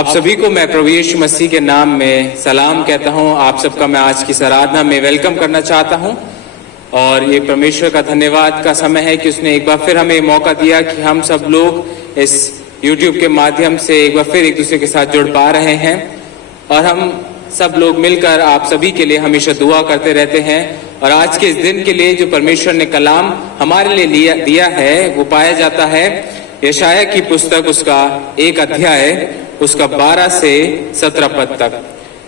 आप सभी को मैं प्रभु यीशु मसीह के नाम में सलाम कहता हूं। आप सबका मैं आज की आराधना में वेलकम करना चाहता हूं और ये परमेश्वर का धन्यवाद का समय है कि उसने एक बार फिर हमें मौका दिया कि हम सब लोग इस YouTube के माध्यम से एक बार फिर एक दूसरे के साथ जुड़ पा रहे हैं और हम सब लोग मिलकर आप सभी के लिए हमेशा दुआ करते रहते हैं। और आज के इस दिन के लिए जो परमेश्वर ने कलाम हमारे लिए दिया है वो पाया जाता है यशाया की पुस्तक उसका 1 अध्याय उसका 12 से 17 पद तक।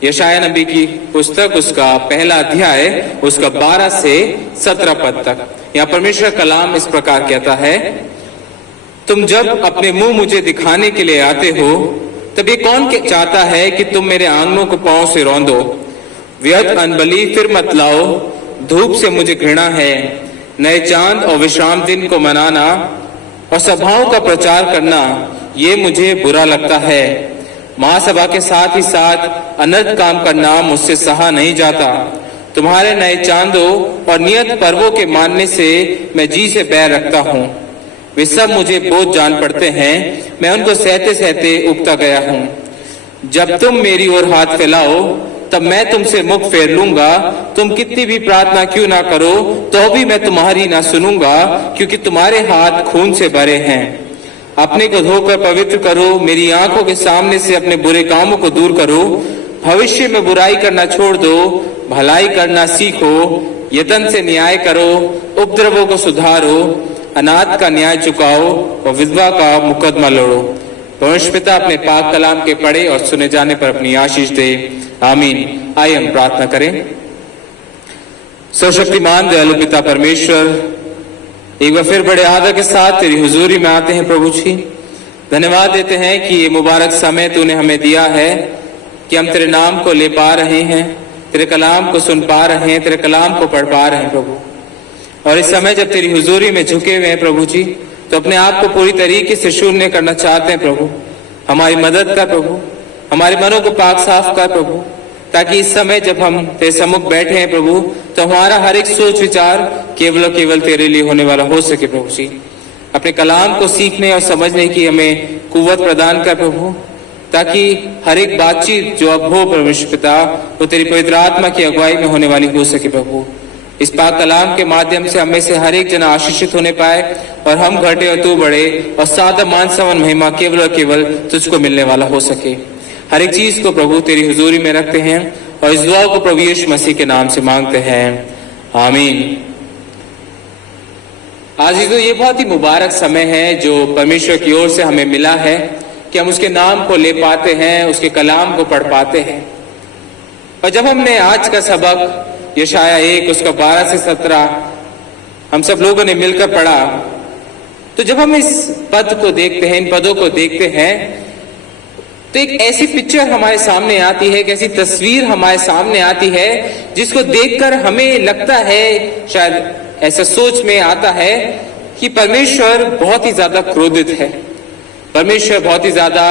यशाया नबी की पुस्तक उसका 1 अध्याय उसका 12 से 17 पद तक। यहाँ परमेश्वर कलाम इस प्रकार कहता है, तुम जब अपने मुंह मुझे दिखाने के लिए आते हो तब ये कौन चाहता है कि तुम मेरे आंगनों को पांव से रौंदो। व्यर्थ अनबली फिर मत लाओ, धूप से मुझे घृणा है। नए चांद और विश्राम दिन को मनाना और सभाओं का प्रचार करना ये मुझे बुरा लगता है। महासभा के साथ ही साथ अनर्थ काम करना मुझसे सहा नहीं जाता। तुम्हारे नए चांदों और नियत पर्वों के मानने से मैं जी से बैर रखता हूँ। वे सब मुझे बोझ जान पड़ते हैं, मैं उनको सहते सहते उगता गया हूँ। जब तुम मेरी ओर हाथ फैलाओ तब मैं तुमसे मुख फेर लूंगा। तुम कितनी भी प्रार्थना क्यों ना करो तो भी मैं तुम्हारी ना सुनूंगा, क्योंकि तुम्हारे हाथ खून से भरे हैं। अपने को धोकर पवित्र करो, मेरी आंखों के सामने से अपने बुरे कामों को दूर करो। भविष्य में बुराई करना छोड़ दो, भलाई करना सीखो। यतन से न्याय करो, उपद्रवों को सुधारो। अनाथ का न्याय चुकाओ और विधवा का मुकदमा लड़ो। परमेश्वर पिता अपने पाक कलाम के पढ़े और सुने जाने पर अपनी आशीष दे, आमीन। आइए हम प्रार्थना करें। सर्वशक्तिमान दयालु पिता परमेश्वर, एक बार फिर बड़े आदर के साथ तेरी हुजूरी में आते हैं प्रभु जी। धन्यवाद देते हैं कि ये मुबारक समय तूने हमें दिया है कि हम तेरे नाम को ले पा रहे हैं, तेरे कलाम को सुन पा रहे हैं, तेरे कलाम को पढ़ पा रहे हैं प्रभु। और इस समय जब तेरी हुजूरी में झुके हुए हैं प्रभु जी, तो अपने आप को पूरी तरीके से शून्य करना चाहते हैं प्रभु। हमारी मदद कर प्रभु, हमारे मनों को पाक साफ कर प्रभु, ताकि इस समय जब हम तेरे सम्मुख बैठे हैं प्रभु तो हमारा हर एक सोच विचार केवल और केवल तेरे लिए होने वाला हो सके प्रभु जी। अपने कलाम को सीखने और समझने की हमें कुव्वत प्रदान कर प्रभु, ताकि हर एक बातचीत जो अब हो परमेश्वर पिता वो तेरी पवित्र आत्मा की अगुवाई में होने वाली हो सके प्रभु। इस पाक कलाम के माध्यम से हमें से हर एक जना आशीषित होने पाए और हम घटे और तू बढ़े और सादा मान सवन महिमा केवल और केवल तुझको मिलने वाला हो सके। हर एक चीज को प्रभु तेरी हुजूरी में रखते हैं और इस दुआ को प्रभु यीशु मसीह के नाम से मांगते हैं, आमीन। आज तो ये बहुत ही मुबारक समय है जो परमेश्वर की ओर से हमें मिला है कि हम उसके नाम को ले पाते हैं, उसके कलाम को पढ़ पाते हैं। और जब हमने आज का सबक यशाया 1 उसका 12 से 17 हम सब लोगों ने मिलकर पढ़ा, तो जब हम इस पद को देखते हैं, इन पदों को देखते हैं, तो एक ऐसी पिक्चर हमारे सामने आती है, एक ऐसी तस्वीर हमारे सामने आती है जिसको देखकर हमें लगता है, शायद ऐसा सोच में आता है कि परमेश्वर बहुत ही ज्यादा क्रोधित है, परमेश्वर बहुत ही ज्यादा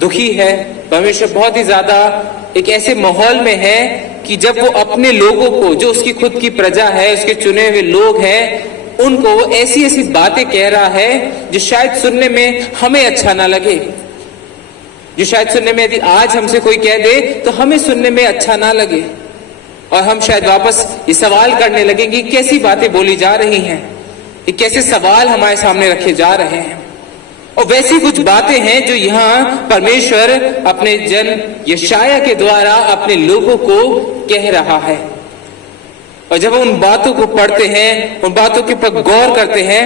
दुखी है, परमेश्वर बहुत ही ज्यादा एक ऐसे माहौल में है कि जब वो अपने लोगों को, जो उसकी खुद की प्रजा है, उसके चुने हुए लोग हैं, उनको वो ऐसी ऐसी बातें कह रहा है जो शायद सुनने में हमें अच्छा ना लगे, जो शायद सुनने में यदि आज हमसे कोई कह दे तो हमें सुनने में अच्छा ना लगे और हम शायद वापस ये सवाल करने लगेंगे कैसी बातें बोली जा रही हैं, ये कैसे सवाल हमारे सामने रखे जा रहे हैं। और वैसी कुछ बातें हैं जो यहाँ परमेश्वर अपने जन यशाया के द्वारा अपने लोगों को कह रहा है। और जब हम उन बातों को पढ़ते हैं, उन बातों के ऊपर गौर करते हैं,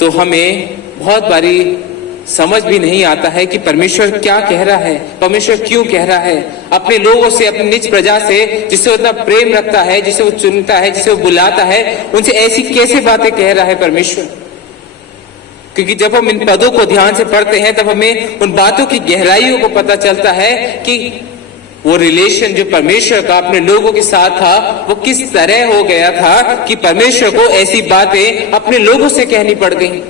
तो हमें बहुत बारी समझ भी नहीं आता है कि परमेश्वर क्या कह रहा है, परमेश्वर क्यों कह रहा है अपने लोगों से, अपनी निज प्रजा से, जिससे उतना प्रेम रखता है, जिसे वो चुनता है, जिसे वो बुलाता है, उनसे ऐसी कैसे बातें कह रहा है परमेश्वर। क्योंकि जब हम इन पदों को ध्यान से पढ़ते हैं तब हमें उन बातों की गहराइयों को पता चलता है कि वो रिलेशन जो परमेश्वर का अपने लोगों के साथ था वो किस तरह हो गया था कि परमेश्वर को ऐसी बातें अपने लोगों से कहनी पड़ गई।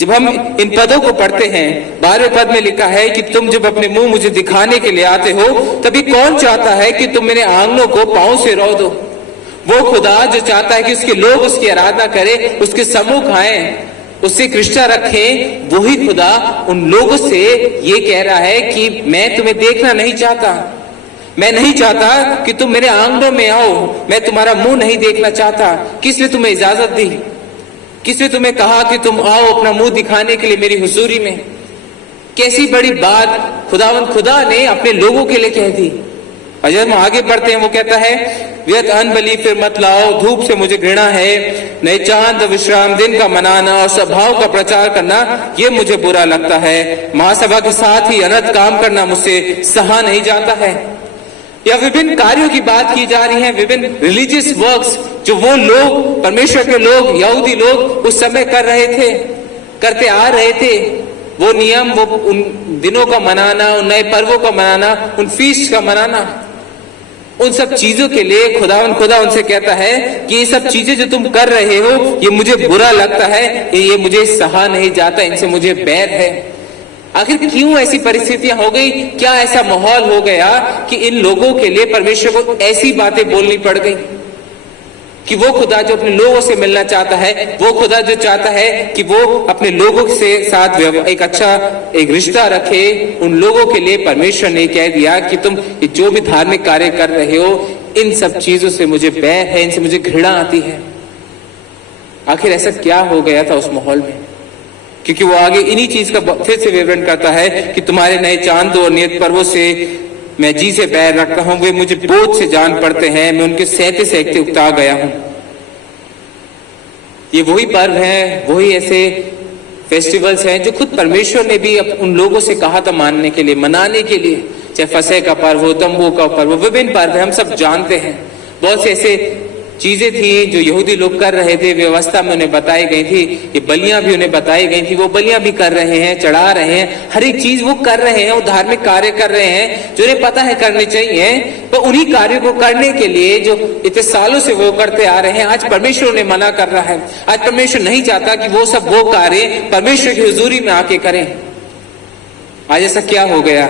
जब हम इन पदों को पढ़ते हैं, 12वें पद में लिखा है कि तुम जब अपने मुंह मुझे दिखाने के लिए आते हो तभी कौन चाहता है कि तुम मेरे आंगनों को पांव से रौ दो। वो खुदा जो चाहता है कि उसके लोग उसकी आराधना करें, उसके सम्मुख आए, उससे एक रिश्ता रखें, वही खुदा उन लोगों से ये कह रहा है कि मैं तुम्हें देखना नहीं चाहता, मैं नहीं चाहता कि तुम मेरे आंगनों में आओ, मैं तुम्हारा मुंह नहीं देखना चाहता। किसने तुम्हें इजाजत दी? किसने तुम्हें कहा कि तुम आओ अपना मुंह दिखाने के लिए मेरी हुजूरी में? कैसी बड़ी बात खुदा ने अपने लोगों के लिए कह दी। और जब हम आगे बढ़ते हैं, वो कहता है व्यर्थ अन्न बलि फिर मत लाओ, धूप से मुझे घृणा है, नए चांद विश्राम दिन का मनाना और सद्भाव का प्रचार करना ये मुझे बुरा लगता है। महासभा के साथ ही अनर्थ काम करना मुझसे सहा नहीं जाता है। या विभिन्न कार्यों की बात की जा रही है, विभिन्न रिलीजियस वर्क्स जो वो लोग, परमेश्वर के लोग, यहूदी लोग उस समय कर रहे थे, करते आ रहे थे। वो नियम, वो उन दिनों का मनाना, उन नए पर्वों का मनाना, उन फीस्ट का मनाना, उन सब चीजों के लिए खुदा उनसे कहता है कि ये सब चीजें जो तुम कर रहे हो ये मुझे बुरा लगता है, ये मुझे सहा नहीं जाता, इनसे मुझे बैर है। आखिर क्यों ऐसी परिस्थितियां हो गई? क्या ऐसा माहौल हो गया कि इन लोगों के लिए परमेश्वर को ऐसी बातें बोलनी पड़ गई कि वो खुदा जो अपने लोगों से मिलना चाहता है, वो खुदा जो चाहता है कि वो अपने लोगों से साथ एक अच्छा एक रिश्ता रखे, उन लोगों के लिए परमेश्वर ने कह दिया कि तुम जो भी धार्मिक कार्य कर रहे हो, इन सब चीजों से मुझे बैर है, इनसे मुझे घृणा आती है। आखिर ऐसा क्या हो गया था उस माहौल में? क्योंकि वो आगे इन्हीं चीज का फिर से विवरण करता है कि तुम्हारे नए चांदों और नियत पर्वों से मैं जी से बैर रखता हूं, वे मुझे बोझ से जान पड़ते हैं, मैं उनके सहते सहते उकता गया हूं। ये वही पर्व हैं, वही ऐसे फेस्टिवल्स हैं जो खुद परमेश्वर ने भी उन लोगों से कहा था मानने के लिए, मनाने के लिए। चाहे फसह का पर्व हो, तंबू का पर्व हो, विभिन्न पर्व है, हम सब जानते हैं। बहुत से ऐसे चीजें थी जो यहूदी लोग कर रहे थे, व्यवस्था में उन्हें बताई गई थी, ये बलियां भी उन्हें बताई गई थी, वो बलियां भी कर रहे हैं, चढ़ा रहे हैं, हर एक चीज वो कर रहे हैं, वो धार्मिक कार्य कर रहे हैं जो उन्हें पता है करने चाहिए। तो उन्हीं कार्यों को करने के लिए जो इतने सालों से वो करते आ रहे हैं, आज परमेश्वर उन्हें मना कर रहा है। आज परमेश्वर नहीं चाहता कि वो सब वो कार्य परमेश्वर की हुजूरी में आके करें। आज ऐसा क्या हो गया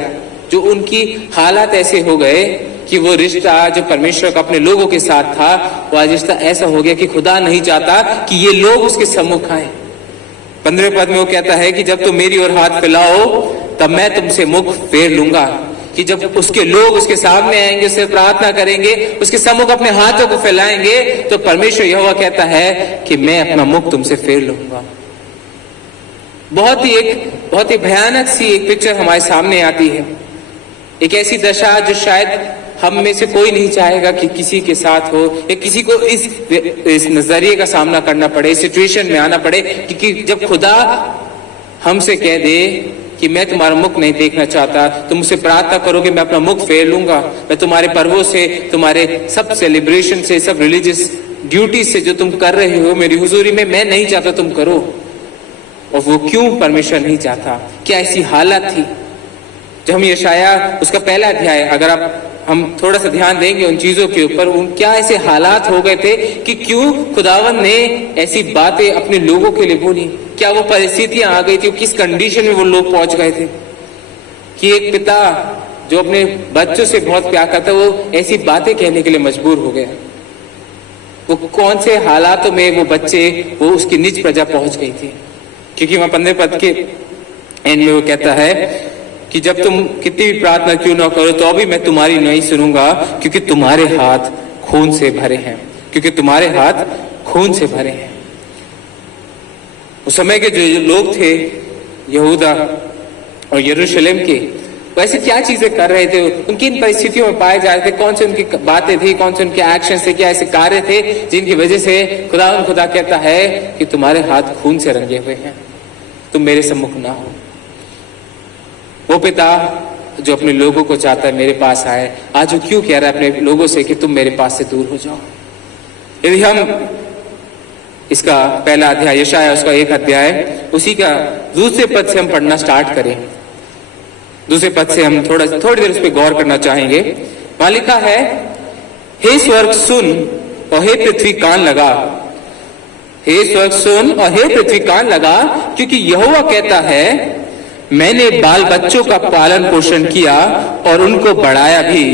जो उनकी हालात ऐसे हो गए कि वो रिश्ता जो परमेश्वर का अपने लोगों के साथ था, वो आज रिश्ता ऐसा हो गया कि खुदा नहीं चाहता कि ये लोग उसके सम्मुख आए। 15वें पद में वो कहता है कि जब तुम मेरी ओर हाथ फैलाओ तब मैं तुमसे मुख फेर लूंगा। कि जब उसके लोग उसके सामने आएंगे, उससे प्रार्थना करेंगे, उसके सम्मुख अपने हाथों को फैलाएंगे, तो परमेश्वर यहोवा कहता है कि मैं अपना मुख तुमसे फेर लूंगा। बहुत ही भयानक सी एक पिक्चर हमारे सामने आती है। एक ऐसी दशा जो शायद हम में से कोई नहीं चाहेगा कि किसी के साथ हो, या किसी को इस नजरिए का सामना करना पड़े, इस सिचुएशन में आना पड़े कि जब खुदा हमसे कह दे कि मैं तुम्हारा मुख नहीं देखना चाहता, तुम मुझसे प्रार्थना करोगे, मैं अपना मुख फेर लूंगा, मैं तुम्हारे पर्वों से, तुम्हारे सब सेलिब्रेशन से, सब रिलीजियस ड्यूटी से जो तुम कर रहे हो मेरी हुजूरी में, मैं नहीं चाहता तुम करो। और वो क्यों परमेश्वर नहीं चाहता? क्या ऐसी हालत थी? जब हम यशाया उसका पहला अध्याय, अगर हम थोड़ा सा ध्यान देंगे उन चीजों के ऊपर, उन क्या ऐसे हालात हो गए थे कि क्यों खुदावन ने ऐसी बातें अपने लोगों के लिए बोली? क्या वो परिस्थितियां आ गई थी? किस कंडीशन में वो लोग पहुंच गए थे कि एक पिता जो अपने बच्चों से बहुत प्यार करता है, वो ऐसी बातें कहने के लिए मजबूर हो गया? वो कौन से हालातों में वो बच्चे, वो उसकी निज प्रजा पहुंच गई थी? क्योंकि वहां 15 पद के एंड में वो कहता है कि जब तुम कितनी भी प्रार्थना क्यों ना करो तो अभी मैं तुम्हारी नहीं सुनूंगा, क्योंकि तुम्हारे हाथ खून से भरे हैं, क्योंकि तुम्हारे हाथ खून से भरे हैं। उस समय के जो लोग थे यहूदा और यरूशलेम के, वैसे क्या चीजें कर रहे थे, उनकी इन परिस्थितियों में पाए जा रहे थे, कौन से उनकी बातें थी, कौन से उनके एक्शन थे, क्या ऐसे कार्य थे जिनकी वजह से खुदा कहता है कि तुम्हारे हाथ खून से रंगे हुए हैं, तुम मेरे सम्मुख ना हो। वो पिता जो अपने लोगों को चाहता है मेरे पास आए, आज वो क्यों कह रहा है अपने लोगों से कि तुम मेरे पास से दूर हो जाओ? यदि हम इसका पहला अध्याय यशाया उसका 1 अध्याय उसी का दूसरे पद से हम पढ़ना स्टार्ट करें, दूसरे पद से हम थोड़ी देर उस पर गौर करना चाहेंगे। वहां लिखा है, हे स्वर्ग सुन और हे पृथ्वी कान लगा, हे स्वर्ग सुन और हे पृथ्वी कान लगा, क्योंकि यहोवा कहता है मैंने बाल बच्चों का पालन पोषण किया और उनको बढ़ाया भी,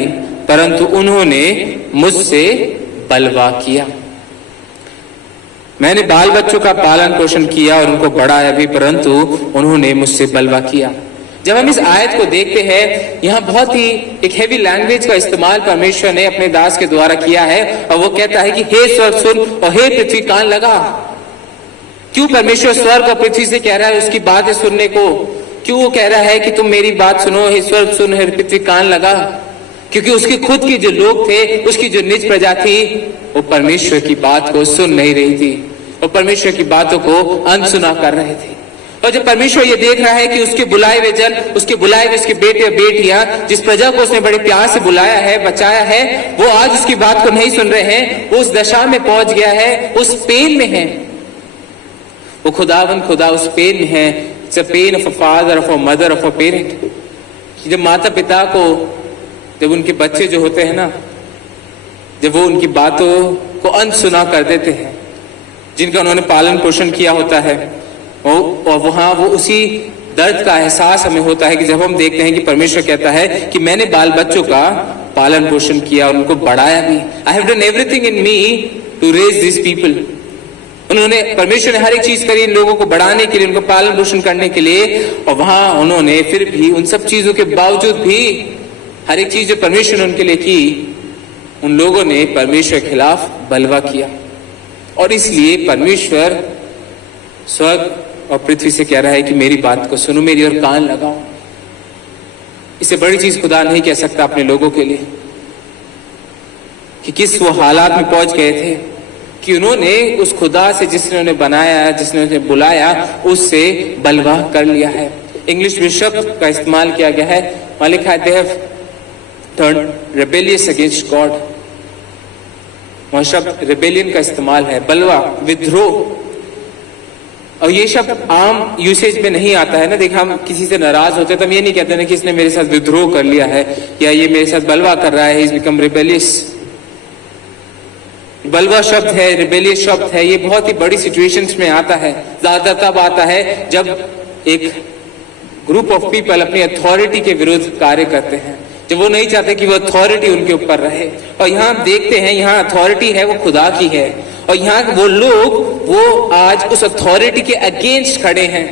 परंतु उन्होंने मुझसे बलवा किया। मैंने बाल बच्चों का पालन पोषण किया और उनको बढ़ाया भी, परंतु उन्होंने मुझसे बलवा किया। जब हम इस आयत को देखते हैं, यहाँ बहुत ही एक हेवी लैंग्वेज का इस्तेमाल परमेश्वर ने अपने दास के द्वारा किया है, और वो कहता है कि हे स्वर्ग सुन और हे पृथ्वी कान लगा। क्यों परमेश्वर स्वर्ग और पृथ्वी से कह रहा है उसकी बातें सुनने को? क्यों वो कह रहा है कि तुम मेरी बात सुनो, हे स्वर्ग सुन, हे पृथ्वी कान लगा? क्योंकि उसके खुद के जो लोग थे, उसकी जो निज प्रजा थी, वो परमेश्वर की बात को सुन नहीं रही थी, वो परमेश्वर की बातों को अनसुना कर रहे थे। और जब परमेश्वर ये देख रहा है कि उसके बुलाए हुए जन, उसके बुलाए हुए उसके बेटे और बेटियां, जिस प्रजा को उसने बड़े प्यार से बुलाया है, बचाया है, वो आज इसकी बात को नहीं सुन रहे हैं, वो उस दशा में पहुंच गया है, उस पेन में है। वो खुदा उस पेन में है। It's a pain of a father, of a mother, of a parent. जब माता पिता को, जब उनके बच्चे जो होते हैं ना, जब वो उनकी बातों को अनसुना कर देते हैं, जिनका उन्होंने पालन पोषण किया होता है, और वहां वो उसी दर्द का एहसास हमें होता है कि जब हम देखते हैं कि परमेश्वर कहता है कि मैंने बाल बच्चों का पालन पोषण किया और उनको बढ़ाया भी। I have done everything in me to raise this people. उन्होंने, परमेश्वर ने हर एक चीज करी इन लोगों को बढ़ाने के लिए, उनको पालन पोषण करने के लिए, और वहां उन्होंने फिर भी उन सब चीजों के बावजूद भी, हर एक चीज जो परमेश्वर ने उनके लिए की, उन लोगों ने परमेश्वर के खिलाफ बलवा किया। और इसलिए परमेश्वर स्वर्ग और पृथ्वी से कह रहा है कि मेरी बात को सुनो, मेरी ओर कान लगाओ। इससे बड़ी चीज खुदा नहीं कह सकता अपने लोगों के लिए, कि किस वो हालात में पहुंच गए थे कि उन्होंने उस खुदा से, जिसने उन्हें बनाया, जिसने उन्हें बुलाया, उससे बलवा कर लिया है। इंग्लिश में शब्द का इस्तेमाल किया गया है, वहां लिखा है they have turned rebellious against God. वहां शब्द रेबेलियन का इस्तेमाल है, बलवा, विद्रोह। और ये शब्द आम यूसेज में नहीं आता है ना। देखा, हम किसी से नाराज होते हैं तो हम ये नहीं कहते ना कि इसने मेरे साथ विद्रोह कर लिया है, या ये मेरे साथ बलवा कर रहा है, इज बिकम रिबेलियस। बलवा शब्द है, रिबेलियस शब्द है, ये बहुत ही बड़ी सिचुएशंस में आता है। ज्यादातर तब आता है जब एक ग्रुप ऑफ पीपल अपनी अथॉरिटी के विरुद्ध कार्य करते हैं, जब वो नहीं चाहते कि वो अथॉरिटी उनके ऊपर रहे। और यहाँ हम देखते हैं, यहाँ अथॉरिटी है वो खुदा की है, और यहाँ वो लोग, वो आज उस अथॉरिटी के अगेंस्ट खड़े हैं।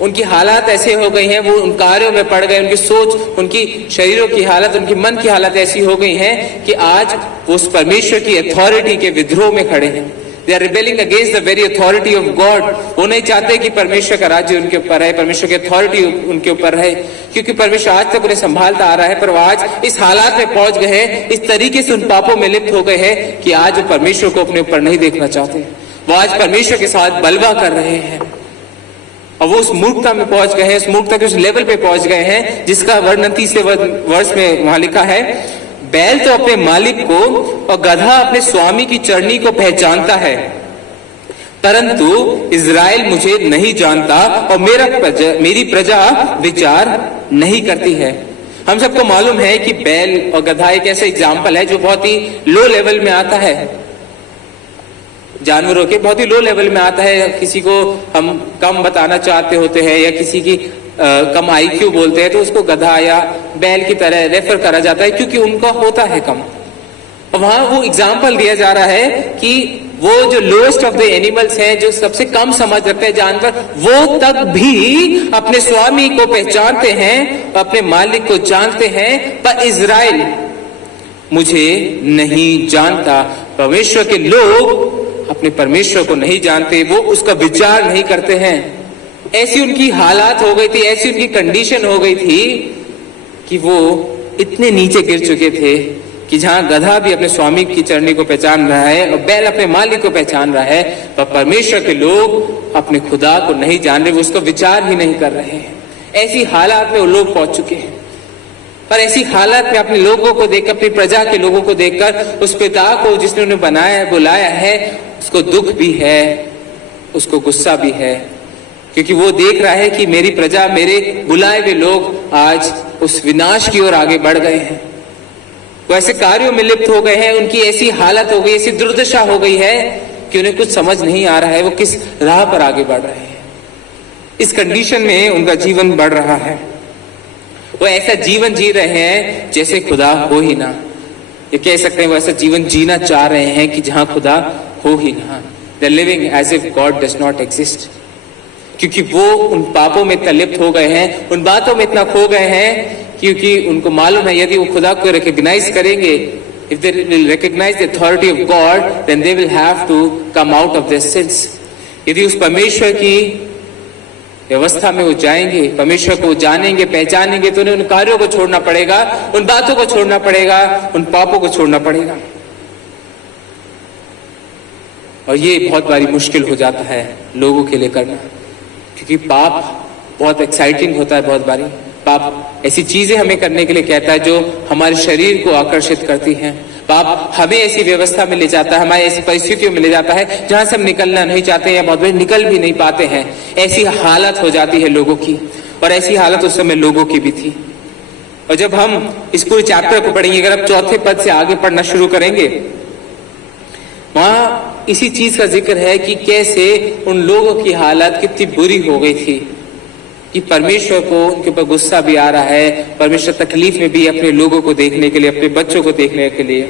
उनकी हालात ऐसे हो गई हैं, वो उन कार्यों में पड़ गए, उनकी सोच, उनकी शरीरों की हालत, उनकी मन की हालत ऐसी हो गई है कि आज वो उस परमेश्वर की अथॉरिटी के विद्रोह में खड़े हैं। They are rebelling against the very authority of God. वो नहीं चाहते कि परमेश्वर का राज्य उनके ऊपर है, परमेश्वर की अथॉरिटी उनके ऊपर है, क्योंकि परमेश्वर आज तक उन्हें संभालता आ रहा है। पर वो आज इस हालात में पहुंच गए हैं, इस तरीके से उन पापों में लिप्त हो गए हैं कि आज वो परमेश्वर को अपने ऊपर नहीं देखना चाहते। वो आज परमेश्वर के साथ बलवा कर रहे हैं, और वो उस मूर्खता में पहुंच गए हैं, उस मूर्खता के उस लेवल पे पहुंच गए हैं जिसका वर्णन 30वें वर्ष में वहां लिखा है, बैल तो अपने मालिक को और गधा अपने स्वामी की चरनी को पहचानता है, परंतु इज़राइल मुझे नहीं जानता और मेरी प्रजा विचार नहीं करती है। हम सबको मालूम है कि बैल और गधा एक ऐसा एग्जाम्पल है जो बहुत ही लो लेवल में आता है, जानवरों के बहुत ही लो लेवल में आता है। किसी को हम कम बताना चाहते होते हैं, या किसी की कम IQ बोलते हैं, तो उसको गधा या बैल की तरह रेफर करा जाता है, क्योंकि उनका होता है कम। और वहां वो एग्जाम्पल दिया जा रहा है कि वो जो लोएस्ट ऑफ द एनिमल्स हैं, जो सबसे कम समझ रखते हैं जानवर, वो तक भी अपने स्वामी को पहचानते हैं, अपने मालिक को जानते हैं, पर इज़राइल मुझे नहीं जानता। परमेश्वर के लोग अपने परमेश्वर को नहीं जानते, वो उसका विचार नहीं करते हैं। ऐसी उनकी हालात हो गई थी, ऐसी उनकी कंडीशन हो गई थी कि वो इतने नीचे गिर चुके थे कि जहां गधा भी अपने स्वामी की चरनी को पहचान रहा है और बैल अपने मालिक को पहचान रहा है, पर परमेश्वर के लोग अपने खुदा को नहीं जान रहे, वो उसका विचार ही नहीं कर रहे हैं। ऐसी हालात में वो लोग पहुंच चुके हैं। पर ऐसी हालत में अपने लोगों को देखकर, अपनी प्रजा के लोगों को देखकर, उस पिता को जिसने उन्हें बनाया है, बुलाया है, उसको दुख भी है, उसको गुस्सा भी है, क्योंकि वो देख रहा है कि मेरी प्रजा, मेरे बुलाए हुए लोग आज उस विनाश की ओर आगे बढ़ गए हैं। वो ऐसे कार्यों में लिप्त हो गए हैं, उनकी ऐसी हालत हो गई, ऐसी दुर्दशा हो गई है कि उन्हें कुछ समझ नहीं आ रहा है वो किस राह पर आगे बढ़ रहे हैं। इस कंडीशन में उनका जीवन बढ़ रहा है। वो ऐसा जीवन जी रहे हैं जैसे खुदा हो ही ना, ये कह सकते हैं वो ऐसा जीवन जीना चाह रहे हैं कि जहां खुदा हो ही ना। they're living as if God does not exist. क्योंकि वो उन पापों में तलिप्त हो गए हैं, उन बातों में इतना खो गए हैं, क्योंकि उनको मालूम है यदि वो खुदा को रिकॉग्नाइज करेंगे, if they will recognize the authority of God, then they will have to come out of their sins. यदि उस परमेश्वर की व्यवस्था में वो जाएंगे, परमेश्वर को जानेंगे, पहचानेंगे, तो उन्हें उन कार्यों को छोड़ना पड़ेगा, उन बातों को छोड़ना पड़ेगा, उन पापों को छोड़ना पड़ेगा। और ये बहुत बारी मुश्किल हो जाता है लोगों के लिए करना, क्योंकि पाप बहुत एक्साइटिंग होता है। बहुत बारी पाप ऐसी चीजें हमें करने के लिए कहता है जो हमारे शरीर को आकर्षित करती हैं। पाप हमें ऐसी व्यवस्था में ले जाता है, हमारी ऐसी परिस्थितियों में ले जाता है जहां से हम निकलना नहीं चाहते हैं, या बहुत बार निकल भी नहीं पाते हैं। ऐसी हालत हो जाती है लोगों की, और ऐसी हालत उस समय लोगों की भी थी। और जब हम इस पूरे चैप्टर को पढ़ेंगे, अगर आप चौथे पद से आगे पढ़ना शुरू करेंगे, वहां इसी चीज का जिक्र है कि कैसे उन लोगों की हालत कितनी बुरी हो गई थी कि परमेश्वर को उनके ऊपर गुस्सा भी आ रहा है, परमेश्वर तकलीफ में भी अपने लोगों को देखने के लिए, अपने बच्चों को देखने के लिए।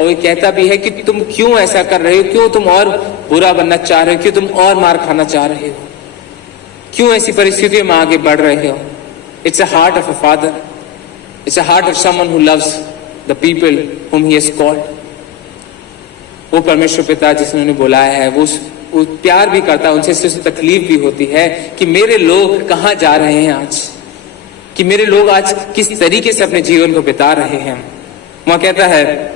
और वो कहता भी है कि तुम क्यों ऐसा कर रहे हो, क्यों तुम और बुरा बनना चाह रहे हो, क्यों तुम और मार खाना चाह रहे हो, क्यों ऐसी परिस्थितियों में आगे बढ़ रहे हो। It's a heart of a father, it's a heart of someone who loves the people whom he has called. वो परमेश्वर पिता जिसने उन्हें बुलाया है, वो प्यार भी करता है उनसे, उसे तकलीफ भी होती है कि मेरे लोग कहाँ जा रहे हैं आज, कि मेरे लोग आज किस तरीके से अपने जीवन को बिता रहे हैं। वहां कहता है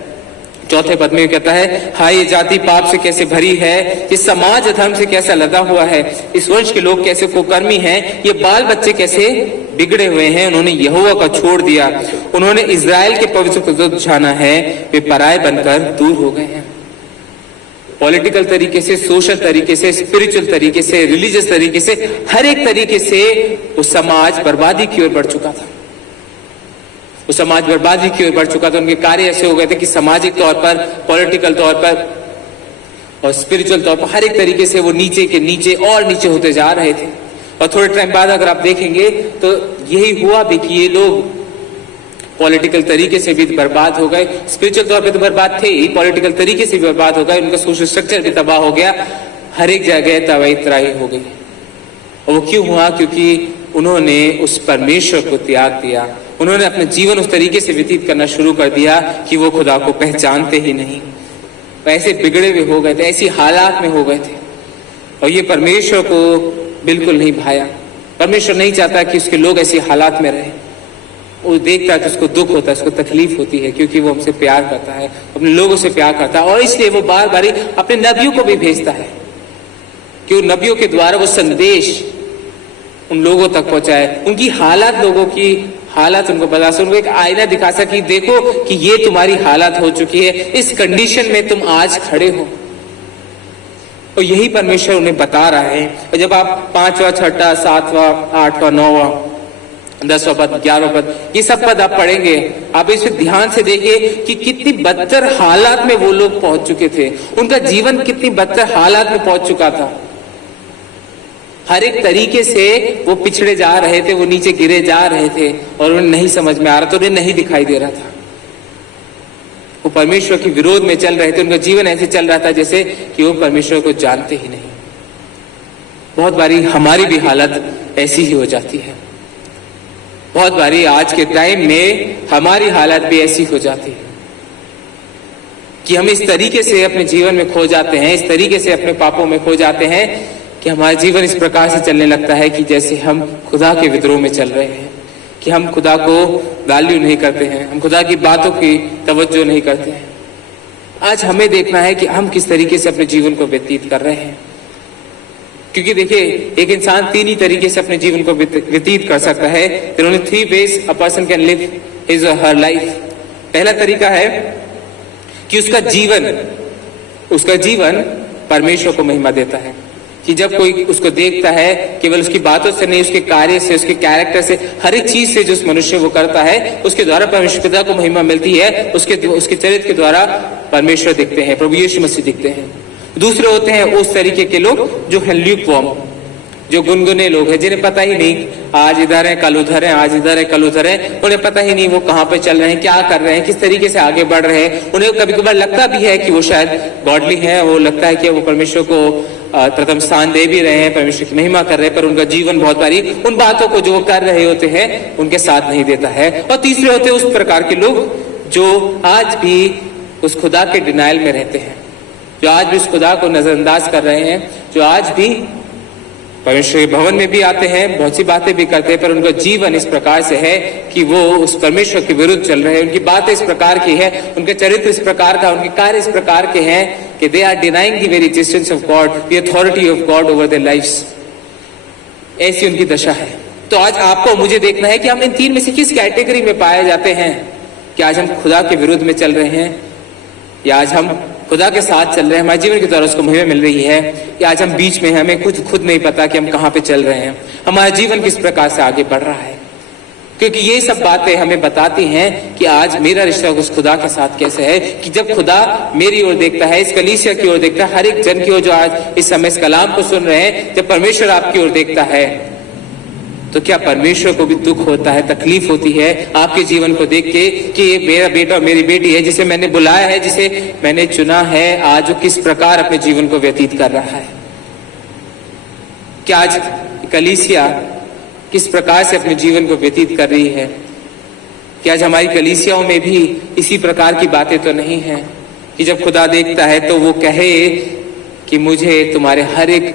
चौथे पद में, कहता है, हाय ये जाति पाप से कैसे भरी है, ये समाज अधर्म से कैसा लदा हुआ है, इस वंश के लोग कैसे कुकर्मी हैं, ये बाल बच्चे कैसे बिगड़े हुए हैं। उन्होंने यहोवा का छोड़ दिया, उन्होंने इजराइल के पवित्र को विरुद्ध जाना है, वे पराये बनकर दूर हो गए हैं। पॉलिटिकल तरीके से, सोशल तरीके से, स्पिरिचुअल तरीके से, रिलीजियस तरीके से, हर एक तरीके से वो समाज बर्बादी की ओर बढ़ चुका था। वो समाज बर्बादी की ओर बढ़ चुका था। उनके कार्य ऐसे हो गए थे कि सामाजिक तौर पर, पॉलिटिकल तौर पर और स्पिरिचुअल तौर पर हर एक तरीके से वो नीचे के नीचे और नीचे होते जा रहे थे। और थोड़े टाइम बाद अगर आप देखेंगे तो यही हुआ भी कि ये लोग पॉलिटिकल तरीके से भी बर्बाद हो गए, स्पिरिचुअल तौर पे तो बर्बाद थे ही, पॉलिटिकल तरीके से भी बर्बाद हो गए, उनका सोशल स्ट्रक्चर भी तबाह हो गया, हर एक जगह तबाही तराही हो गई। और वो क्यों हुआ? क्योंकि उन्होंने उस परमेश्वर को त्याग दिया, उन्होंने अपना जीवन उस तरीके से व्यतीत करना शुरू कर दिया कि वो खुदा को पहचानते ही नहीं। ऐसे बिगड़े हुए हो गए थे, ऐसी हालात में हो गए थे, और ये परमेश्वर को बिल्कुल नहीं भाया। परमेश्वर नहीं चाहता कि उसके लोग ऐसी हालात में रहे। वो देखता है तो उसको दुख होता है, उसको तकलीफ होती है, क्योंकि वो हमसे प्यार करता है, अपने लोगों से प्यार करता है। और इसलिए वो बार बार अपने नबियों को भी भेजता है कि वो नबियों के द्वारा वो संदेश उन लोगों तक पहुंचाए, उनकी हालत, लोगों की हालत उनको बता सके, उनको एक आईना दिखा सके कि देखो कि ये तुम्हारी हालत हो चुकी है, इस कंडीशन में तुम आज खड़े हो। और यही परमेश्वर उन्हें बता रहा है। और जब आप 5वां, 6वां, 7वां, 8वां, 9वां, 10वां पद, 11वां पद, ये सब पद आप पढ़ेंगे, आप इस पे ध्यान से देखिए कि कितनी बदतर हालात में वो लोग पहुंच चुके थे, उनका जीवन कितनी बदतर हालात में पहुंच चुका था। हर एक तरीके से वो पिछड़े जा रहे थे, वो नीचे गिरे जा रहे थे, और उन्हें नहीं समझ में आ रहा था, उन्हें नहीं दिखाई दे रहा था। वो परमेश्वर के विरोध में चल रहे थे, उनका जीवन ऐसे चल रहा था जैसे कि वो परमेश्वर को जानते ही नहीं। बहुत बारी हमारी भी हालत ऐसी ही हो जाती है। बहुत बारी आज के टाइम में हमारी हालत भी ऐसी हो जाती है कि हम इस तरीके से अपने जीवन में खो जाते हैं, इस तरीके से अपने पापों में खो जाते हैं कि हमारा जीवन इस प्रकार से चलने लगता है कि जैसे हम खुदा के विद्रोह में चल रहे हैं, कि हम खुदा को वैल्यू नहीं करते हैं, हम खुदा की बातों की तवज्जो नहीं करते हैं। आज हमें देखना है कि हम किस तरीके से अपने जीवन को व्यतीत कर रहे हैं, क्योंकि देखिए एक इंसान 3 ही तरीके से अपने जीवन को व्यतीत कर सकता है। There are only 3 ways a person can live his or her life. पहला तरीका है कि उसका जीवन परमेश्वर को महिमा देता है, कि जब कोई उसको देखता है, केवल उसकी बातों से नहीं, उसके कार्य से, उसके कैरेक्टर से, हर एक चीज से जो उस मनुष्य वो करता है, उसके द्वारा परमेश्वर पिता को महिमा मिलती है, उसके चरित्र के द्वारा परमेश्वर दिखते हैं, प्रभु यीशु मसीह दिखते हैं। दूसरे होते हैं उस तरीके के लोग जो है ल्यूकवार्म, जो गुनगुने लोग हैं, जिन्हें पता ही नहीं आज इधर है कल उधर है, आज इधर है कल उधर है, उन्हें पता ही नहीं वो कहाँ पे चल रहे हैं, क्या कर रहे हैं, किस तरीके से आगे बढ़ रहे हैं। उन्हें कभी कभार लगता भी है कि वो शायद गॉडली है, वो लगता है कि वो परमेश्वर को प्रथम स्थान दे भी रहे हैं, परमेश्वर की महिमा कर रहे हैं, पर उनका जीवन बहुत बारी उन बातों को जो वो कर रहे होते हैं उनके साथ नहीं देता है। और तीसरे होते हैं उस प्रकार के लोग जो आज भी उस खुदा के डिनाइल में रहते हैं, जो आज भी उस खुदा को नजरअंदाज कर रहे हैं, जो आज भी परमेश्वर के भवन में भी आते हैं, बहुत सी बातें भी करते हैं, पर उनका जीवन इस प्रकार से है कि वो उस परमेश्वर के विरुद्ध चल रहे हैं। उनकी बातें इस प्रकार की है, उनके चरित्र इस प्रकार का, उनके कार्य इस प्रकार के हैं कि they are denying the very existence of God, the authority of God over their lives. ऐसी उनकी दशा है। तो आज आपको मुझे देखना है कि हम इन तीन में से किस कैटेगरी में पाए जाते हैं। कि आज हम खुदा के विरुद्ध में चल रहे हैं, या आज हम खुदा के साथ चल रहे हैं, हमारे जीवन के द्वारा उसको महिमा मिल रही है, कि आज हम बीच में, हमें कुछ खुद नहीं पता कि हम कहाँ पे चल रहे हैं, हमारा जीवन किस प्रकार से आगे बढ़ रहा है। क्योंकि ये सब बातें हमें बताती हैं कि आज मेरा रिश्ता उस खुदा के साथ कैसे है। कि जब खुदा मेरी ओर देखता है, इस कलीसिया की ओर देखता है, हर एक जन की ओर जो आज इस समय इस कलाम को सुन रहे हैं, जब परमेश्वर आपकी ओर देखता है, तो क्या परमेश्वर को भी दुख होता है, तकलीफ होती है आपके जीवन को देख के कि ये मेरा बेटा और मेरी बेटी है, जिसे मैंने बुलाया है, जिसे मैंने चुना है, आज वो किस प्रकार अपने जीवन को व्यतीत कर रहा है। क्या आज कलीसिया किस प्रकार से अपने जीवन को व्यतीत कर रही है। कि आज हमारी कलीसियाओं में भी इसी प्रकार की बातें तो नहीं है कि जब खुदा देखता है तो वो कहे कि मुझे तुम्हारे हर एक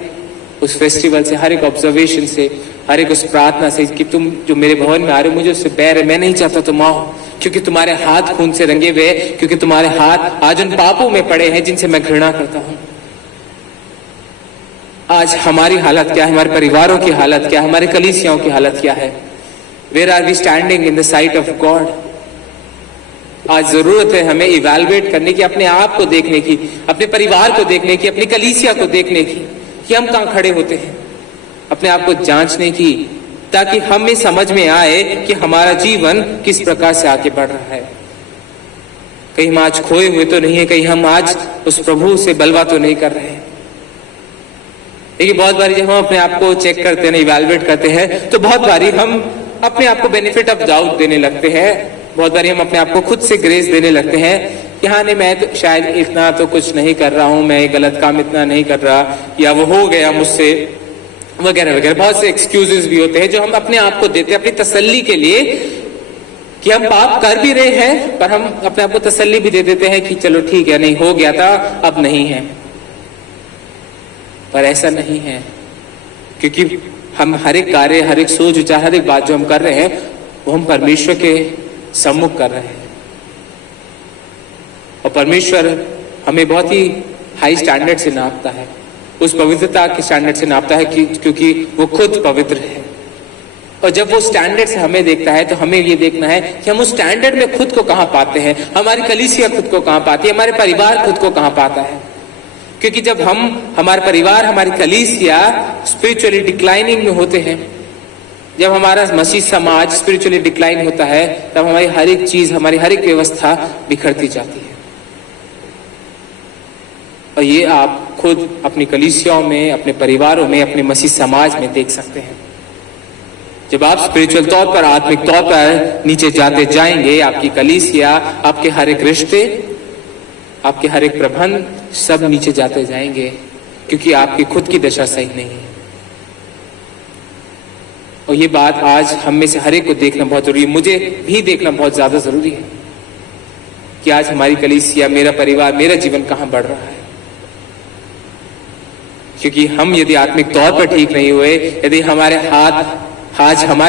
उस फेस्टिवल से, हर एक ऑब्जर्वेशन से, हर एक उस प्रार्थना से कि तुम जो मेरे भवन में आ रहे हो, मुझे उससे बैर है, मैं नहीं चाहता तुम आओ, क्योंकि तुम्हारे हाथ खून से रंगे हुए, क्योंकि तुम्हारे हाथ आज उन पापों में पड़े हैं जिनसे मैं घृणा करता हूं। आज हमारी हालत क्या है, हमारे परिवारों की हालत क्या है, हमारे कलीसियाओं की हालत क्या है। Where are we standing in the sight of God. आज जरूरत है हमें इवैल्यूएट करने की, अपने आप को देखने की, अपने परिवार को देखने की, अपनी कलीसिया को देखने की कि हम कहां खड़े होते हैं, अपने आप को जांचने की, ताकि हमें समझ में आए कि हमारा जीवन किस प्रकार से आगे बढ़ रहा है। कहीं हम आज खोए हुए तो नहीं है, कहीं हम आज उस प्रभु से बलवा तो नहीं कर रहे हैं। देखिए बहुत बारी जब हम अपने आप को चेक करते हैं, इवैल्यूएट करते हैं, तो बहुत बारी हम अपने आप को बेनिफिट ऑफ डाउट देने लगते हैं। बहुत बारी हम अपने आप को खुद से ग्रेस देने लगते हैं कि हाँ नहीं, मैं तो शायद इतना तो कुछ नहीं कर रहा हूं, मैं गलत काम इतना नहीं कर रहा, या वो हो गया मुझसे, वगैरह वगैरह। बहुत से एक्सक्यूजेस भी होते हैं जो हम अपने आप को देते हैं अपनी तसल्ली के लिए कि हम पाप कर भी रहे हैं, पर हम अपने आप को तसल्ली भी दे देते हैं कि चलो ठीक है, नहीं हो गया था, अब नहीं है। पर ऐसा नहीं है, क्योंकि हम हर एक कार्य, हर एक सोच विचार, हर एक बात जो हम कर रहे हैं वो हम परमेश्वर के सम्मुख कर रहे हैं। और परमेश्वर हमें बहुत ही हाई स्टैंडर्ड से नापता है, उस पवित्रता के स्टैंडर्ड से नापता है क्योंकि वो खुद पवित्र है। और जब वो स्टैंडर्ड से हमें देखता है तो हमें ये देखना है कि हम उस स्टैंडर्ड में खुद को कहां पाते हैं, हमारी कलीसिया खुद को कहां पाती है, हमारे परिवार खुद को कहां पाता है। क्योंकि जब हमारे परिवार, हमारी कलीसिया स्पिरिचुअली डिक्लाइनिंग में होते हैं, जब हमारा मसीह समाज स्पिरिचुअली डिक्लाइन होता है, तब हमारी हर एक चीज, हमारी हर एक व्यवस्था बिखरती जाती है। और ये आप खुद अपनी कलीसियाओं में, अपने परिवारों में, अपने मसीह समाज में देख सकते हैं। जब आप स्पिरिचुअल तौर पर, आत्मिक तौर पर नीचे जाते जाएंगे, आपकी कलीसिया, आपके हर एक रिश्ते, आपके हर एक प्रबंध सब नीचे जाते जाएंगे, क्योंकि आपकी खुद की दशा सही नहीं है। और ये बात आज हम में से हर एक को देखना बहुत जरूरी है, मुझे भी देखना बहुत ज्यादा जरूरी है कि आज हमारी कलीसिया, मेरा परिवार, मेरा जीवन कहां बढ़ रहा है। क्योंकि हम यदि आत्मिक तौर पर ठीक नहीं हुए, यदि हमारे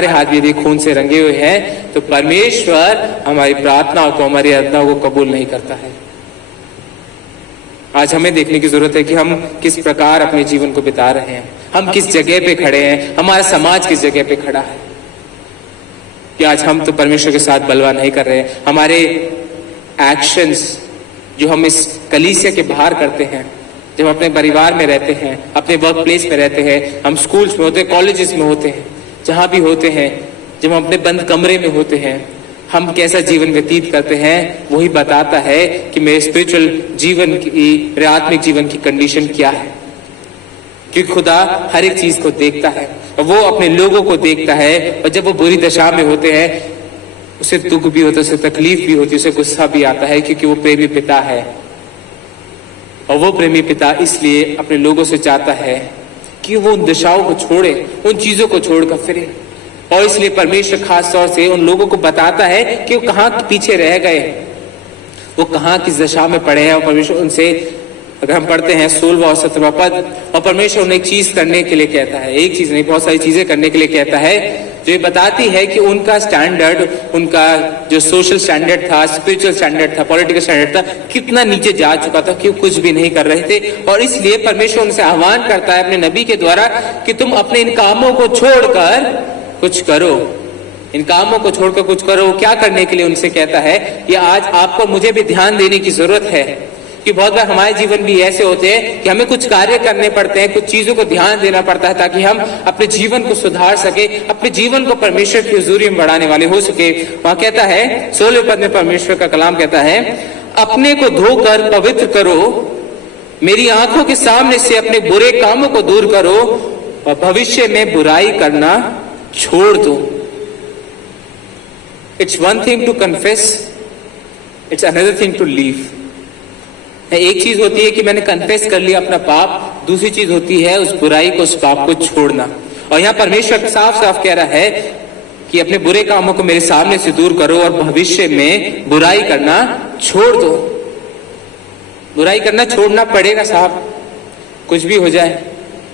हाथ यदि खून से रंगे हुए हैं, तो परमेश्वर हमारी प्रार्थनाओं को, हमारी आराधनाओं को कबूल नहीं करता है। आज हमें देखने की जरूरत है कि हम किस प्रकार अपने जीवन को बिता रहे हैं, हम किस जगह पे खड़े हैं, हमारा समाज किस जगह पे खड़ा है। कि आज हम तो परमेश्वर के साथ बलवा नहीं कर रहे हैं, हमारे एक्शंस जो हम इस कलीसिया के बाहर करते हैं, जब अपने परिवार में रहते हैं, अपने वर्क प्लेस में रहते हैं, हम स्कूल्स में होते हैं, कॉलेजेस में होते हैं, जहां भी होते हैं, जब हम अपने बंद कमरे में होते हैं, हम कैसा जीवन व्यतीत करते हैं, वही बताता है कि मेरे स्पिरिचुअल जीवन की, मेरे आत्मिक जीवन की कंडीशन क्या है। क्योंकि खुदा हर एक चीज को देखता है और वो अपने लोगों को देखता है। और जब वो बुरी दशा में होते हैं उसे दुख भी होता है, उसे तकलीफ भी होती है, उसे गुस्सा भी आता है, क्योंकि वो प्रेमी पिता है। और वो प्रेमी पिता इसलिए अपने लोगों से चाहता है कि वो उन दशाओं को छोड़े, उन चीजों को छोड़कर फिरे। और इसलिए परमेश्वर खास तौर से उन लोगों को बताता है कि वो कहाँ पीछे रह गए, वो कहाँ किस दशा में पड़े हैं। और परमेश्वर उनसे, अगर हम पढ़ते हैं 16वां और 17वां पद, और परमेश्वर उन्हें एक चीज करने के लिए कहता है, एक चीज नहीं बहुत सारी चीजें करने के लिए कहता है, जो ये बताती है कि उनका स्टैंडर्ड, उनका जो सोशल स्टैंडर्ड था, स्पिरिचुअल स्टैंडर्ड था, पॉलिटिकल स्टैंडर्ड था, कितना नीचे जा चुका था कि वो कुछ भी नहीं कर रहे थे। और इसलिए परमेश्वर उनसे आह्वान करता है अपने नबी के द्वारा कि तुम अपने इन कामों को छोड़कर कुछ करो, इन कामों को छोड़कर कुछ करो। क्या करने के लिए उनसे कहता है, ये आज आपको मुझे भी ध्यान देने की जरूरत है कि बहुत बार हमारे जीवन भी ऐसे होते हैं कि हमें कुछ कार्य करने पड़ते हैं, कुछ चीजों को ध्यान देना पड़ता है ताकि हम अपने जीवन को सुधार सके, अपने जीवन को परमेश्वर की हुजूरी में बढ़ाने वाले हो सके। वहां कहता है 16वें पद में परमेश्वर का कलाम कहता है, अपने को धोकर पवित्र करो, मेरी आंखों के सामने से अपने बुरे कामों को दूर करो और भविष्य में बुराई करना छोड़ दो। It's one thing to confess, it's another thing to leave. एक चीज होती है कि मैंने कन्फेस कर लिया अपना पाप, दूसरी चीज होती है उस बुराई को, उस पाप को छोड़ना। और यहाँ परमेश्वर साफ साफ कह रहा है कि अपने बुरे कामों को मेरे सामने से दूर करो और भविष्य में बुराई करना छोड़ दो। बुराई करना छोड़ना पड़ेगा साहब, कुछ भी हो जाए।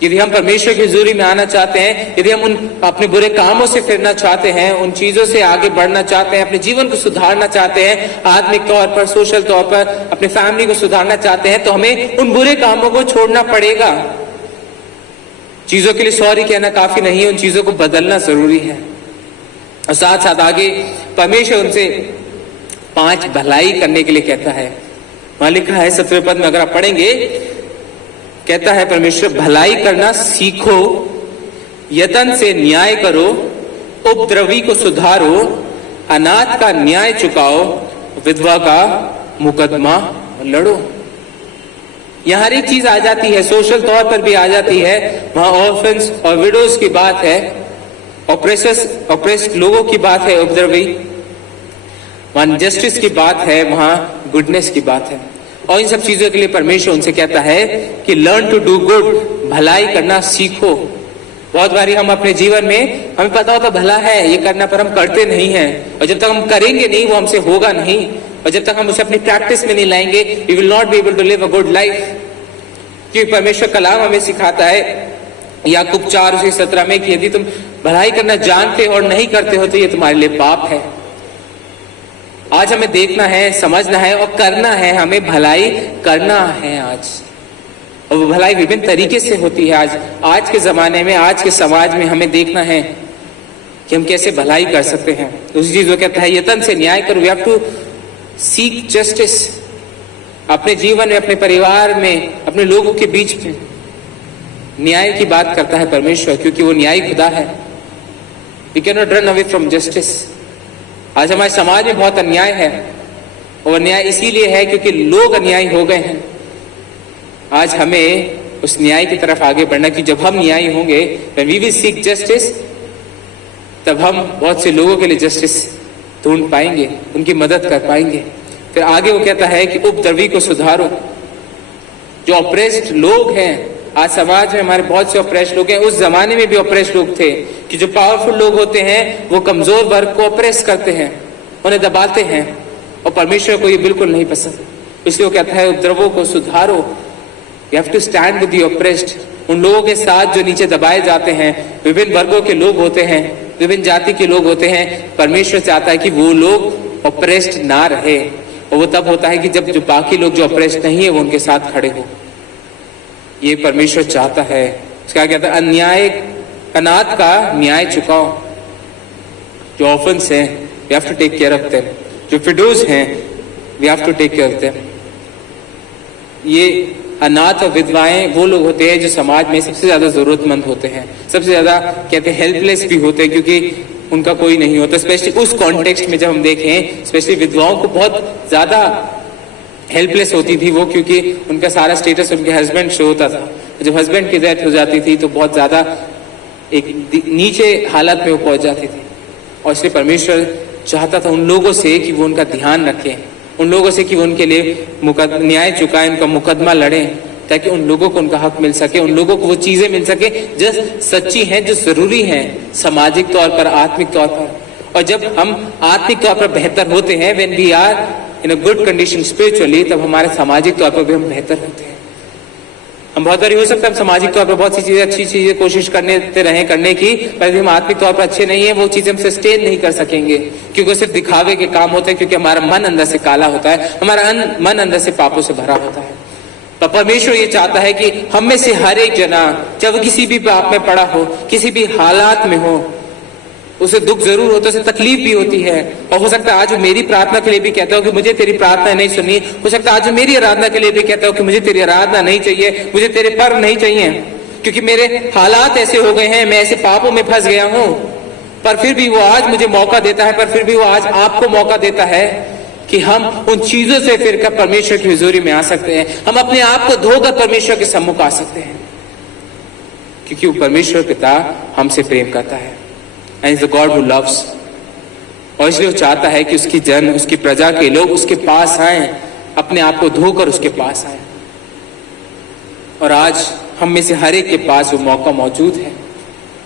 यदि हम परमेश्वर की हुजूरी में आना चाहते हैं, यदि हम उन अपने बुरे कामों से फिरना चाहते हैं, उन चीजों से आगे बढ़ना चाहते हैं, अपने जीवन को सुधारना चाहते हैं, आत्मिक तौर पर, सोशल तौर पर, अपने फैमिली को सुधारना चाहते हैं, तो हमें उन बुरे कामों को छोड़ना पड़ेगा। चीजों के लिए सॉरी कहना काफी नहीं है, उन चीजों को बदलना जरूरी है। और साथ साथ आगे परमेश्वर उनसे 5 भलाई करने के लिए कहता है। वहां लिखा है 17वें पद में, अगर आप पढ़ेंगे, कहता है परमेश्वर, भलाई करना सीखो, यतन से न्याय करो, उपद्रवी को सुधारो, अनाथ का न्याय चुकाओ, विधवा का मुकदमा लड़ो। यहां हर एक चीज आ जाती है, सोशल तौर पर भी आ जाती है। वहां ऑर्फन्स और विडोज की बात है, ऑप्रेस्ड लोगों की बात है, उपद्रवी, वहां जस्टिस की बात है, वहां गुडनेस की बात है। और इन सब चीजों के लिए परमेश्वर उनसे कहता है कि लर्न टू डू गुड, भलाई करना सीखो। बहुत बारी हम अपने जीवन में, हमें पता होता भला है ये करना, पर हम करते नहीं हैं। और जब तक हम करेंगे नहीं, वो हमसे होगा नहीं। और जब तक हम उसे अपनी प्रैक्टिस में नहीं लाएंगे, we will not be able to live a good life. क्योंकि परमेश्वर कलाम हमें सिखाता है याकूब 4:17 में कि यदि तुम भलाई करना जानते हो और नहीं करते हो तो ये तुम्हारे लिए पाप है। आज हमें देखना है, समझना है और करना है, हमें भलाई करना है आज। और वो भलाई विभिन्न तरीके से होती है। आज के जमाने में, आज के समाज में हमें देखना है कि हम कैसे भलाई कर सकते हैं। दूसरी चीज वो कहता है यतन से न्याय करो, we have to seek justice. अपने जीवन में, अपने परिवार में, अपने लोगों के बीच में न्याय की बात करता है परमेश्वर, क्योंकि वो न्यायी खुदा है। We can not run away from justice. आज हमारे समाज में बहुत अन्याय है, और अन्याय इसीलिए है क्योंकि लोग अन्यायी हो गए हैं। आज हमें उस न्याय की तरफ आगे बढ़ना कि जब हम न्यायी होंगे, when we will seek justice, तब हम बहुत से लोगों के लिए जस्टिस ढूंढ पाएंगे, उनकी मदद कर पाएंगे। फिर आगे वो कहता है कि उपद्रवी को सुधारो। जो ऑप्रेस्ड लोग हैं, आज समाज में हमारे बहुत से ऑप्रेस्ड लोग हैं, उस जमाने में भी ऑप्रेस्ड लोग थे कि जो पावरफुल लोग होते हैं वो कमजोर वर्ग को ऑप्रेस करते हैं, उन्हें दबाते हैं, और परमेश्वर को ये बिल्कुल नहीं पसंद। इसलिए वो कहता है उपद्रवों को सुधारो। You have to stand with the oppressed. उन लोगों के साथ जो नीचे दबाए जाते हैं, विभिन्न वर्गों के लोग होते हैं, विभिन्न जाति के लोग होते हैं। परमेश्वर चाहता है कि वो लोग ऑप्रेस्ड ना रहे, और वो तब होता है कि जब जो बाकी लोग जो ऑप्रेस्ड नहीं है वो उनके साथ खड़े हो। ये परमेश्वर चाहता है। क्या कहता है, अन्याय, अनाथ का न्याय चुकाओ। जो ऑर्फन्स हैं, we have to take care of them. जो विडोज हैं, we have to take care of them. ये अनाथ और विधवाएं वो लोग होते हैं जो समाज में सबसे ज्यादा जरूरतमंद होते हैं, सबसे ज्यादा कहते हैं हेल्पलेस भी होते हैं, क्योंकि उनका कोई नहीं होता। स्पेशली उस कॉन्टेक्स्ट में जब हम देखें, स्पेशली विधवाओं को बहुत ज्यादा हेल्पलेस होती थी वो, क्योंकि उनका सारा स्टेटस उनके हस्बैंड से होता था। जब हस्बैंड की डेथ हो जाती थी तो बहुत ज्यादा एक नीचे हालत में वो पहुंच जाती थी, और इसलिए परमेश्वर चाहता था उन लोगों से कि वो उनका ध्यान रखें, उन लोगों से कि वो उनके लिए न्याय चुकाएं, उनका मुकदमा लड़ें, ताकि उन लोगों को उनका हक मिल सके, उन लोगों को वो चीजें मिल सके जो सच्ची हैं, जो जरूरी हैं सामाजिक तौर पर, आत्मिक तौर पर। और जब हम आत्मिक तौर पर बेहतर होते हैं, when we are in a good condition spiritually, तब हमारे सामाजिक तौर पर भी हम बेहतर होते हैं। हम बहुत बारी हो सकता है हम सामाजिक तौर पर बहुत सी चीजें, अच्छी चीजें कोशिश करने करने की, पर हम आत्मिक तौर पर अच्छे नहीं है, वो चीजें हम सस्टेन नहीं कर सकेंगे, क्योंकि वो सिर्फ दिखावे के काम होते हैं, क्योंकि हमारा मन अंदर से काला होता है, हमारा मन अंदर से पापों से भरा होता है। तो परमेश्वर ये चाहता है कि हम में से हर एक जना, चाहे वो किसी भी पाप में पड़ा हो, किसी भी हालात में हो, उसे दुख जरूर होता है, उसे तकलीफ भी होती है, और हो सकता है आज वो मेरी प्रार्थना के लिए भी कहता हो कि मुझे तेरी प्रार्थना नहीं सुनी, हो सकता है आज वो मेरी आराधना के लिए भी कहता हो कि मुझे तेरी आराधना नहीं चाहिए, मुझे तेरे पर्व नहीं चाहिए, क्योंकि मेरे हालात ऐसे हो गए हैं, मैं ऐसे पापों में फंस गया हूं। पर फिर भी वो आज मुझे मौका देता है, पर फिर भी वो आज आपको मौका देता है कि हम उन चीजों से फिर कर परमेश्वर की हुजूरी में आ सकते हैं, हम अपने आप को धोकर परमेश्वर के सम्मुख आ सकते हैं, क्योंकि वो परमेश्वर पिता हमसे प्रेम करता है, and is the God who loves. और इसलिए वो चाहता है कि उसकी उसकी प्रजा के लोग उसके पास आए, अपने आप को धोकर उसके पास आए। और आज हम में से हर एक के पास वो मौका मौजूद है।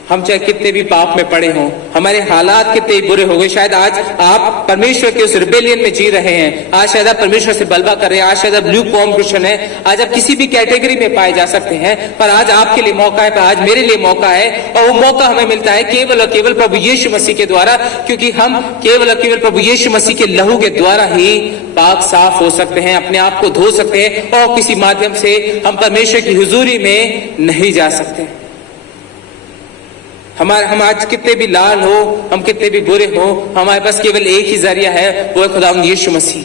हम चाहे कितने भी पाप में पड़े हों, हमारे हालात कितने बुरे हो गए, शायद आज आप परमेश्वर के उस रिबेलियन में जी रहे हैं, आज शायद आप परमेश्वर से बलवा कर रहे हैं, आज शायद आप ल्यूक वॉर्म क्रिश्चियन है, आज आप किसी भी कैटेगरी में पाए जा सकते हैं, पर आज आपके लिए मौका है, पर आज मेरे लिए मौका है, और वो मौका हमें मिलता है केवल और केवल प्रभु यीशु मसीह के द्वारा, क्योंकि हम केवल और केवल प्रभु यीशु मसीह के लहू के द्वारा ही पाक साफ हो सकते हैं, अपने आप को धो सकते हैं, और किसी माध्यम से हम परमेश्वर की हुजूरी में नहीं जा सकते। हम आज कितने भी लाल हो, हम कितने भी बुरे हो, हमारे पास केवल एक ही जरिया है, वो है खुदावंद यीशु मसीह।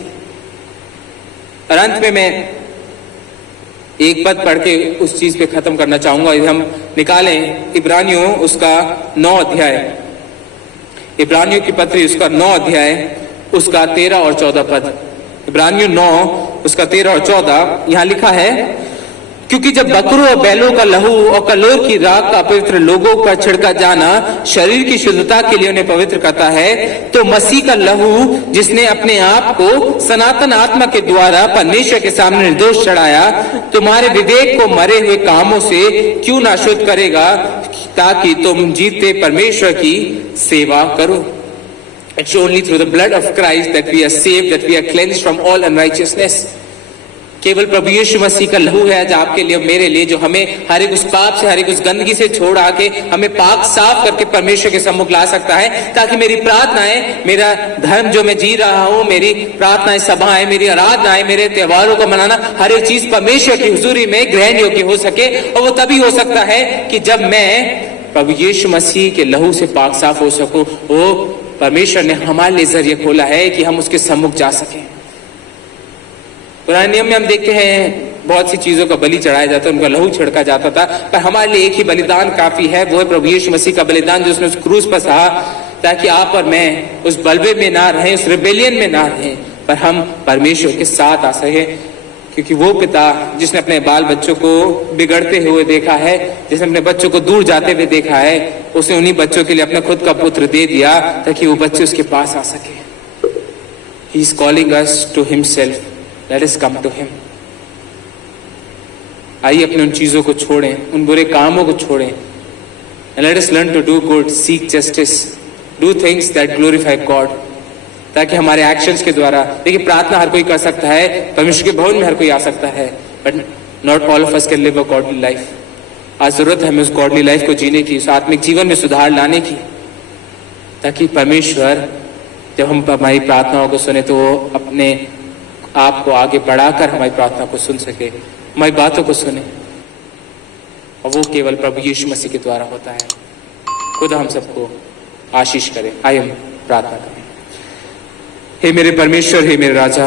और अंत में मैं एक पद पढ़ के उस चीज पे खत्म करना चाहूंगा। यदि हम निकालें इब्रानियों उसका 9 अध्याय, इब्रानियों की पत्री उसका 9 अध्याय, उसका 13 और 14 पद। इब्रानियों 9 उसका 13 और 14 यहां लिखा है, क्योंकि जब बकरों और बैलों का लहू और कलोर की राख का पवित्र लोगों पर छिड़का जाना शरीर की शुद्धता के लिए उन्हें पवित्र करता है, तो मसीह का लहू जिसने अपने आप को सनातन आत्मा के द्वारा परमेश्वर के सामने निर्दोष चढ़ाया, तुम्हारे विवेक को मरे हुए कामों से क्यों ना शुद्ध करेगा, ताकि तुम जीते परमेश्वर की सेवा करो। It's only through the blood of Christ that we are saved, that we are cleansed from all unrighteousness. केवल प्रभु यीशु मसीह का लहू है आज आपके लिए, मेरे लिए, जो हमें हर एक उस पाप से, हर एक उस गंदगी से छोड़ आके हमें पाक साफ करके परमेश्वर के सम्मुख ला सकता है, ताकि मेरी प्रार्थनाएं, मेरा धर्म जो मैं जी रहा हूं, मेरी प्रार्थनाएं, सभाएं, मेरी आराधनाएं, मेरे त्योहारों को मनाना, हर एक चीज परमेश्वर की हुजूरी में ग्रहण योग्य हो सके। और वो तभी हो सकता है कि जब मैं प्रभु यीशु मसीह के लहू से पाक साफ हो सकूं। वो परमेश्वर ने हमारे लिए जरिए खोला है कि हम उसके सम्मुख जा सकें। पुराने नियम में हम देखते हैं बहुत सी चीजों का बलि चढ़ाया जाता है, उनका लहू छिड़का जाता था, पर हमारे लिए एक ही बलिदान काफी है, वो है प्रभु यीशु मसीह का बलिदान, जो उसने उस क्रूस पर सहा, ताकि आप और मैं उस बलवे में ना रहें, उस रिबेलियन में ना रहें, पर हम परमेश्वर के साथ आ सके। क्योंकि वो पिता जिसने अपने बाल बच्चों को बिगड़ते हुए देखा है, जिसने अपने बच्चों को दूर जाते हुए देखा है, उसने उन्हीं बच्चों के लिए अपना खुद का पुत्र दे दिया, ताकि वो बच्चे उसके पास आ सके। He is calling us to himself. Let us come to him. आइए अपने उन चीजों को छोड़ें, उन बुरे कामों को छोड़ें, and let us learn to do good, seek justice, do things that glorify God. ताकि हमारे एक्शंस के द्वारा, देखिए प्रार्थना हर कोई कर सकता है, परमेश्वर के भवन में हर कोई आ सकता है, but not all of us can live a godly life. आज जरूरत है हमें उस गॉडली लाइफ को जीने की, उस आत्मिक जीवन में सुधार लाने की, ताकि परमेश्वर जब हम हमारी प्रार्थनाओं को सुने तो वो अपने आपको आगे बढ़ाकर हमारी प्रार्थना को सुन सके, हमारी बातों को सुने, और वो केवल प्रभु यीशु मसीह के द्वारा होता है। खुदा हम सबको आशीष करे। आइए हम प्रार्थना करें। हे मेरे परमेश्वर, हे मेरे राजा,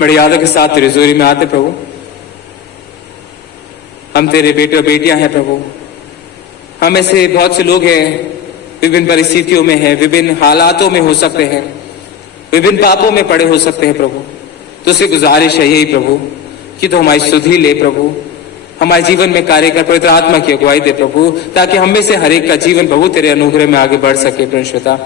बड़ी आदर के साथ तेरे हुजूरी में आते प्रभु। हम तेरे बेटे और बेटियां हैं प्रभु। हम ऐसे बहुत से लोग हैं, विभिन्न परिस्थितियों में हैं, विभिन्न हालातों में हो सकते हैं, विभिन्न पापों में पड़े हो सकते हैं प्रभु। तुझसे गुजारिश है यही प्रभु कि तो हमारी सुधि ले प्रभु, हमारे जीवन में कार्य कर, पवित्र आत्मा की अगुवाई दे प्रभु, ताकि हम में से हर एक का जीवन प्रभु तेरे अनुग्रह में आगे बढ़ सके। परमेश्वरता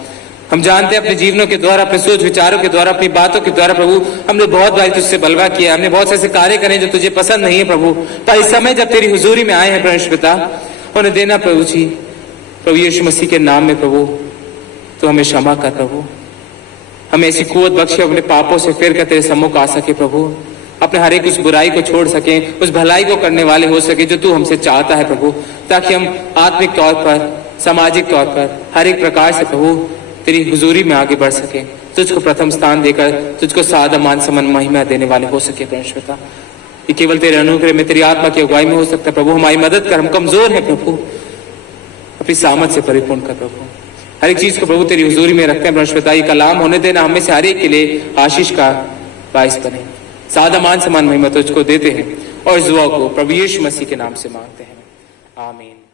हम जानते हैं अपने जीवनों के द्वारा, अपने सोच विचारों के द्वारा, अपनी बातों के द्वारा प्रभु हमने बहुत बार तुझसे बलवा किया, हमने बहुत से ऐसे कार्य करे जो तुझे पसंद नहीं है प्रभु। पर इस समय जब तेरी हुजूरी में आए हैं परमेश्वरता, उन्हें देना प्रभु जी, प्रभु यीशु मसीह के नाम में प्रभु तो हमें क्षमा कर प्रभु, हमें ऐसी कुवत बख्शे अपने पापों से फिर कर तेरे सम्मुख आ सके प्रभु, अपने हर एक उस बुराई को छोड़ सके, उस भलाई को करने वाले हो सके जो तू हमसे चाहता है प्रभु, ताकि हम आत्मिक तौर पर, सामाजिक तौर पर, हर एक प्रकार से प्रभु तेरी हुजूरी में आगे बढ़ सके, तुझको प्रथम स्थान देकर तुझको सादा मान सम्मान महिमा देने वाले हो सके। परमेश्वरता ये केवल तेरे अनुग्रह में, तेरी आत्मा की अगुवाई में हो सकता है प्रभु। हमारी मदद कर, हम कमजोर हैं प्रभु, अपनी सामर्थ से परिपूर्ण कर प्रभु। हर एक चीज को प्रभु तेरी हुजूरी में रखते हैं परमेश्वरता, ये कलाम होने देना हमें से हर एक के लिए आशीष का बाइस बने। सादा मान सम्मान महिमा तुझको देते हैं और इस दुआ को प्रभु यीशु मसीह के नाम से मांगते हैं, आमीन।